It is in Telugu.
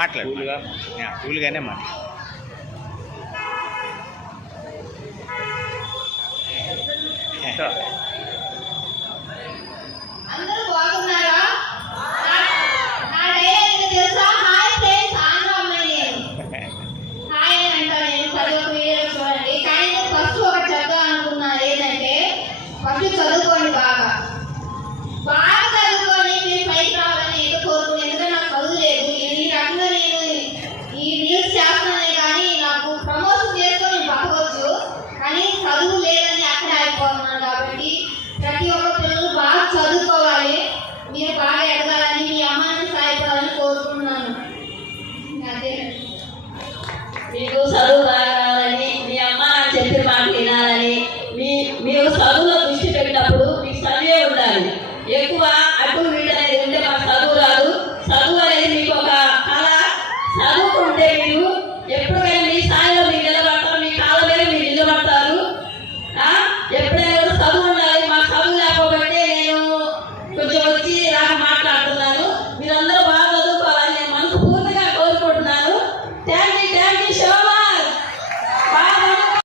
మాట్లాడు కూలుగానే మాట్లాడు. అందరూ బాగున్నారా? నా డైరీ తెలుసా? హాయ్ ఫ్రెండ్స్, ఆంధ్ర అమ్మాయి నేను. హాయ్ అని అంటాను నేను ప్రతి ఒక్క వీడియో చూడండి. కానీ నేను ఫస్ట్ ఒకటి చెప్దాం అనుకున్నాను. ఏంటంటే ఫస్ట్ చదువుకోండి, బాగా చదువుకొని మీరు పైకి రావాలని ఏదో కోరుకుని. ఎందుకంటే నాకు చదువు లేదు. ఈ రకంగా నేను ఈ రీల్స్ చేస్తున్నానే కానీ నాకు ప్రమోషన్ చేసుకొని నేను బతకవచ్చు. కానీ చదువు లేదని అక్కడే అయిపోతున్నాను. కాబట్టి ప్రతి ఒక్క పిల్లలు బాగా చదువుకోవాలి, మీరు బాగా ఎదగాలని, మీ అమ్మాయిని సాయిపోవాలని కోరుకుంటున్నాను. అదే మీకు చదువు బాగా రావాలని, మీ అమ్మ చెప్పిన మాట వినాలని, మీరు చదువులో దృష్టి పెట్టినప్పుడు మీకు చదివే ఉండాలి. ఎక్కువ అటు